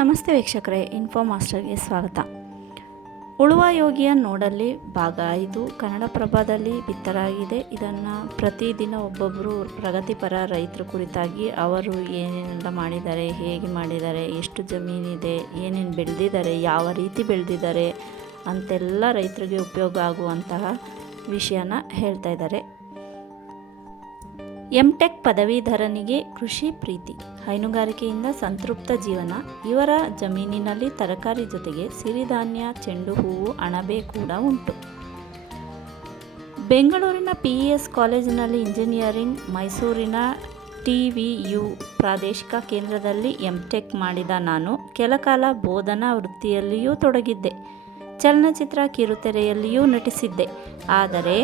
ನಮಸ್ತೆ ವೀಕ್ಷಕರೇ, ಇನ್ಫೋ ಮಾಸ್ಟರ್ಗೆ ಸ್ವಾಗತ. ಉಳುವ ಯೋಗಿಯ ನೋಡಲ್ಲಿ ಭಾಗ 5 ಕನ್ನಡಪ್ರಭದಲ್ಲಿ ಬಿತ್ತರಾಗಿದೆ. ಇದನ್ನು ಪ್ರತಿದಿನ ಒಬ್ಬೊಬ್ಬರು ಪ್ರಗತಿಪರ ರೈತರ ಕುರಿತಾಗಿ ಅವರು ಏನೆಲ್ಲ ಮಾಡಿದ್ದಾರೆ, ಹೇಗೆ ಮಾಡಿದ್ದಾರೆ, ಎಷ್ಟು ಜಮೀನಿದೆ, ಏನೇನು ಬೆಳೆದಿದ್ದಾರೆ, ಯಾವ ರೀತಿ ಬೆಳೆದಿದ್ದಾರೆ ಅಂತೆಲ್ಲ ರೈತರಿಗೆ ಉಪಯೋಗ ಆಗುವಂತಹ ವಿಷಯನ ಹೇಳ್ತಾ ಇದ್ದಾರೆ. ಎಂಟೆಕ್ ಪದವೀಧರನಿಗೆ ಕೃಷಿ ಪ್ರೀತಿ, ಹೈನುಗಾರಿಕೆಯಿಂದ ಸಂತೃಪ್ತ ಜೀವನ. ಇವರ ಜಮೀನಿನಲ್ಲಿ ತರಕಾರಿ ಜೊತೆಗೆ ಸಿರಿಧಾನ್ಯ, ಚೆಂಡು ಹೂವು, ಅಣಬೆ ಕೂಡ ಉಂಟು. ಬೆಂಗಳೂರಿನ PES ಕಾಲೇಜಿನಲ್ಲಿ ಇಂಜಿನಿಯರಿಂಗ್, ಮೈಸೂರಿನ TVU ಪ್ರಾದೇಶಿಕ ಕೇಂದ್ರದಲ್ಲಿ ಎಂಟೆಕ್ ಮಾಡಿದ ನಾನು ಕೆಲಕಾಲ ಬೋಧನಾ ವೃತ್ತಿಯಲ್ಲಿಯೂ ತೊಡಗಿದ್ದೆ. ಚಲನಚಿತ್ರ, ಕಿರುತೆರೆಯಲ್ಲಿಯೂ ನಟಿಸಿದ್ದೆ. ಆದರೆ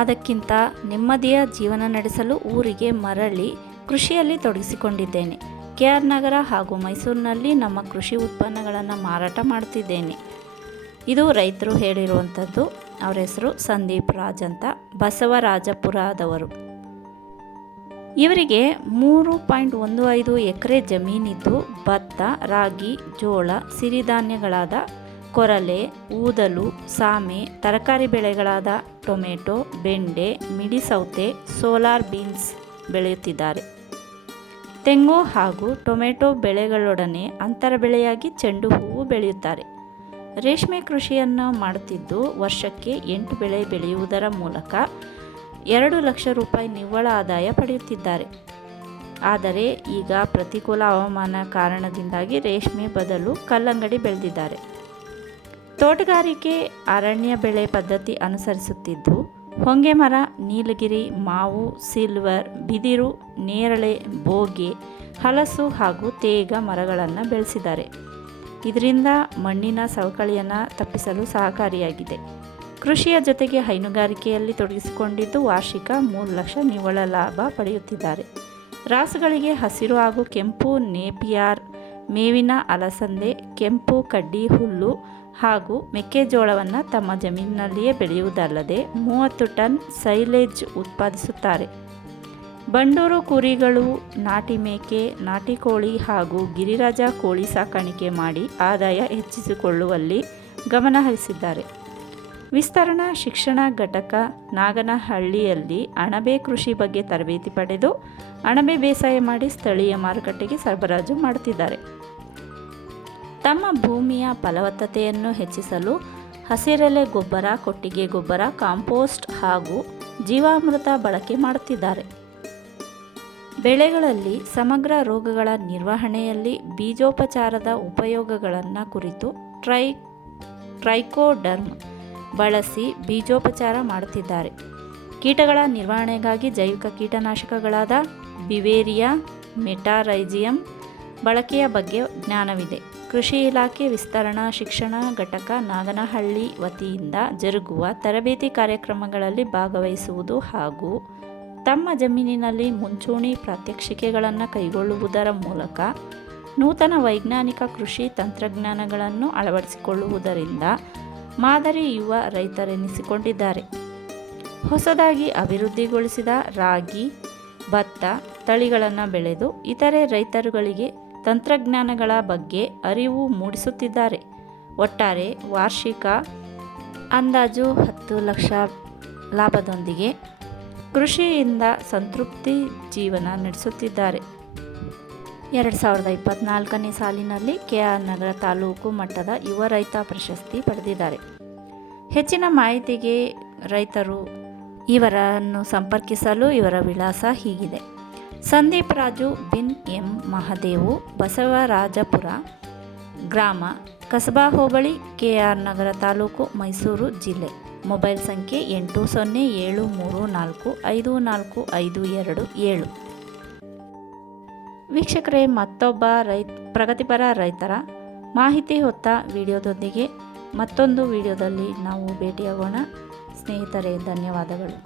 ಅದಕ್ಕಿಂತ ನೆಮ್ಮದಿಯ ಜೀವನ ನಡೆಸಲು ಊರಿಗೆ ಮರಳಿ ಕೃಷಿಯಲ್ಲಿ ತೊಡಗಿಸಿಕೊಂಡಿದ್ದೇನೆ. KR ನಗರ ಹಾಗೂ ಮೈಸೂರಿನಲ್ಲಿ ನಮ್ಮ ಕೃಷಿ ಉತ್ಪನ್ನಗಳನ್ನು ಮಾರಾಟ ಮಾಡ್ತಿದ್ದೇನೆ. ಇದು ರೈತರು ಹೇಳಿರುವಂಥದ್ದು. ಅವರ ಹೆಸರು ಸಂದೀಪ್ ರಾಜ್ ಅಂತ, ಬಸವರಾಜಪುರದವರು. ಇವರಿಗೆ 3.15 ಎಕರೆ ಜಮೀನಿದ್ದು ಭತ್ತ, ರಾಗಿ, ಜೋಳ, ಸಿರಿಧಾನ್ಯಗಳಾದ ಕೊರಲೆ, ಊದಲು, ಸಾಮೆ, ತರಕಾರಿ ಬೆಳೆಗಳಾದ ಟೊಮೆಟೊ, ಬೆಂಡೆ, ಮಿಡಿ ಸೌತೆ, ಸೋಲಾರ್ ಬೀನ್ಸ್ ಬೆಳೆಯುತ್ತಿದ್ದಾರೆ. ತೆಂಗು ಹಾಗೂ ಟೊಮೆಟೊ ಬೆಳೆಗಳೊಡನೆ ಅಂತರ ಬೆಳೆಯಾಗಿ ಚೆಂಡು ಹೂವು ಬೆಳೆಯುತ್ತಾರೆ. ರೇಷ್ಮೆ ಕೃಷಿಯನ್ನು ಮಾಡುತ್ತಿದ್ದು ವರ್ಷಕ್ಕೆ 8 ಬೆಳೆ ಬೆಳೆಯುವುದರ ಮೂಲಕ 2 ಲಕ್ಷ ರೂಪಾಯಿ ನಿವ್ವಳ ಆದಾಯ ಪಡೆಯುತ್ತಿದ್ದಾರೆ. ಆದರೆ ಈಗ ಪ್ರತಿಕೂಲ ಹವಾಮಾನ ಕಾರಣದಿಂದಾಗಿ ರೇಷ್ಮೆ ಬದಲು ಕಲ್ಲಂಗಡಿ ಬೆಳೆದಿದ್ದಾರೆ. ತೋಟಗಾರಿಕೆ ಅರಣ್ಯ ಬೆಳೆ ಪದ್ಧತಿ ಅನುಸರಿಸುತ್ತಿದ್ದು ಹೊಂಗೆ ಮರ, ನೀಲಗಿರಿ, ಮಾವು, ಸಿಲ್ವರ್, ಬಿದಿರು, ನೇರಳೆ, ಬೋಗೆ, ಹಲಸು ಹಾಗೂ ತೇಗ ಮರಗಳನ್ನು ಬೆಳೆಸಿದ್ದಾರೆ. ಇದರಿಂದ ಮಣ್ಣಿನ ಸವಕಳಿಯನ್ನು ತಪ್ಪಿಸಲು ಸಹಕಾರಿಯಾಗಿದೆ. ಕೃಷಿಯ ಜೊತೆಗೆ ಹೈನುಗಾರಿಕೆಯಲ್ಲಿ ತೊಡಗಿಸಿಕೊಂಡಿದ್ದು ವಾರ್ಷಿಕ 3 ಲಕ್ಷ ನಿವ್ವಳ ಲಾಭ ಪಡೆಯುತ್ತಿದ್ದಾರೆ. ರಾಸುಗಳಿಗೆ ಹಸಿರು ಹಾಗೂ ಕೆಂಪು ನೇಪಿಯಾರ್, ಮೇವಿನ ಅಲಸಂದೆ, ಕೆಂಪು ಕಡ್ಡಿ ಹುಲ್ಲು ಹಾಗೂ ಮೆಕ್ಕೆಜೋಳವನ್ನು ತಮ್ಮ ಜಮೀನಿನಲ್ಲಿಯೇ ಬೆಳೆಯುವುದಲ್ಲದೆ 30 ಟನ್ ಸೈಲೇಜ್ ಉತ್ಪಾದಿಸುತ್ತಾರೆ. ಬಂಡೂರು ಕುರಿಗಳು, ನಾಟಿ ಮೇಕೆ, ನಾಟಿ ಕೋಳಿ ಹಾಗೂ ಗಿರಿರಾಜ ಕೋಳಿ ಸಾಕಾಣಿಕೆ ಮಾಡಿ ಆದಾಯ ಹೆಚ್ಚಿಸಿಕೊಳ್ಳುವಲ್ಲಿ ಗಮನ ಹರಿಸಿದ್ದಾರೆ. ವಿಸ್ತರಣಾ ಶಿಕ್ಷಣ ಘಟಕ ನಾಗನಹಳ್ಳಿಯಲ್ಲಿ ಅಣಬೆ ಕೃಷಿ ಬಗ್ಗೆ ತರಬೇತಿ ಪಡೆದು ಅಣಬೆ ಬೇಸಾಯ ಮಾಡಿ ಸ್ಥಳೀಯ ಮಾರುಕಟ್ಟೆಗೆ ಸರಬರಾಜು ಮಾಡುತ್ತಿದ್ದಾರೆ. ತಮ್ಮ ಭೂಮಿಯ ಫಲವತ್ತತೆಯನ್ನು ಹೆಚ್ಚಿಸಲು ಹಸಿರೆಲೆ ಗೊಬ್ಬರ, ಕೊಟ್ಟಿಗೆ ಗೊಬ್ಬರ, ಕಾಂಪೋಸ್ಟ್ ಹಾಗೂ ಜೀವಾಮೃತ ಬಳಕೆ ಮಾಡುತ್ತಿದ್ದಾರೆ. ಬೆಳೆಗಳಲ್ಲಿ ಸಮಗ್ರ ರೋಗಗಳ ನಿರ್ವಹಣೆಯಲ್ಲಿ ಬೀಜೋಪಚಾರದ ಉಪಯೋಗಗಳನ್ನು ಕುರಿತು ಟ್ರೈಕೋಡರ್ಮ್ ಬಳಸಿ ಬೀಜೋಪಚಾರ ಮಾಡುತ್ತಿದ್ದಾರೆ. ಕೀಟಗಳ ನಿರ್ವಹಣೆಗಾಗಿ ಜೈವಿಕ ಕೀಟನಾಶಕಗಳಾದ ಬಿವೇರಿಯಾ, ಮೆಟಾರೈಜಿಯಂ ಬಳಕೆಯ ಬಗ್ಗೆ ಜ್ಞಾನವಿದೆ. ಕೃಷಿ ಇಲಾಖೆ ವಿಸ್ತರಣಾ ಶಿಕ್ಷಣ ಘಟಕ ನಾಗನಹಳ್ಳಿ ವತಿಯಿಂದ ಜರುಗುವ ತರಬೇತಿ ಕಾರ್ಯಕ್ರಮಗಳಲ್ಲಿ ಭಾಗವಹಿಸುವುದು ಹಾಗೂ ತಮ್ಮ ಜಮೀನಿನಲ್ಲಿ ಮುಂಚೂಣಿ ಪ್ರಾತ್ಯಕ್ಷಿಕೆಗಳನ್ನು ಕೈಗೊಳ್ಳುವುದರ ಮೂಲಕ ನೂತನ ವೈಜ್ಞಾನಿಕ ಕೃಷಿ ತಂತ್ರಜ್ಞಾನಗಳನ್ನು ಅಳವಡಿಸಿಕೊಳ್ಳುವುದರಿಂದ ಮಾದರಿ ಯುವ ರೈತರೆನಿಸಿಕೊಂಡಿದ್ದಾರೆ. ಹೊಸದಾಗಿ ಅಭಿವೃದ್ಧಿಗೊಳಿಸಿದ ರಾಗಿ, ಭತ್ತ ತಳಿಗಳನ್ನು ಬೆಳೆದು ಇತರೆ ರೈತರುಗಳಿಗೆ ತಂತ್ರಜ್ಞಾನಗಳ ಬಗ್ಗೆ ಅರಿವು ಮೂಡಿಸುತ್ತಿದ್ದಾರೆ. ಒಟ್ಟಾರೆ ವಾರ್ಷಿಕ ಅಂದಾಜು 10 ಲಕ್ಷ ಲಾಭದೊಂದಿಗೆ ಕೃಷಿಯಿಂದ ಸಂತೃಪ್ತಿ ಜೀವನ ನಡೆಸುತ್ತಿದ್ದಾರೆ. 2024ನೇ ಸಾಲಿನಲ್ಲಿ KR ನಗರ ತಾಲೂಕು ಮಟ್ಟದ ಯುವ ರೈತ ಪ್ರಶಸ್ತಿ ಪಡೆದಿದ್ದಾರೆ. ಹೆಚ್ಚಿನ ಮಾಹಿತಿಗೆ ರೈತರು ಇವರನ್ನು ಸಂಪರ್ಕಿಸಲು ಇವರ ವಿಳಾಸ ಹೀಗಿದೆ: ಸಂದೀಪ್ ರಾಜು ಬಿನ್ ಎಂ ಮಹದೇವು, ಬಸವರಾಜಪುರ, ಗ್ರಾಮ ಕಸಬಾ ಹೋಬಳಿ, KR ನಗರ ತಾಲೂಕು, ಮೈಸೂರು ಜಿಲ್ಲೆ. ಮೊಬೈಲ್ ಸಂಖ್ಯೆ 8073454527. ವೀಕ್ಷಕರೇ, ಮತ್ತೊಬ್ಬ ಪ್ರಗತಿಪರ ರೈತರ ಮಾಹಿತಿ ಹೊತ್ತ ವಿಡಿಯೋದೊಂದಿಗೆ ಮತ್ತೊಂದು ವಿಡಿಯೋದಲ್ಲಿ ನಾವು ಭೇಟಿಯಾಗೋಣ. ಸ್ನೇಹಿತರೆ, ಧನ್ಯವಾದಗಳು.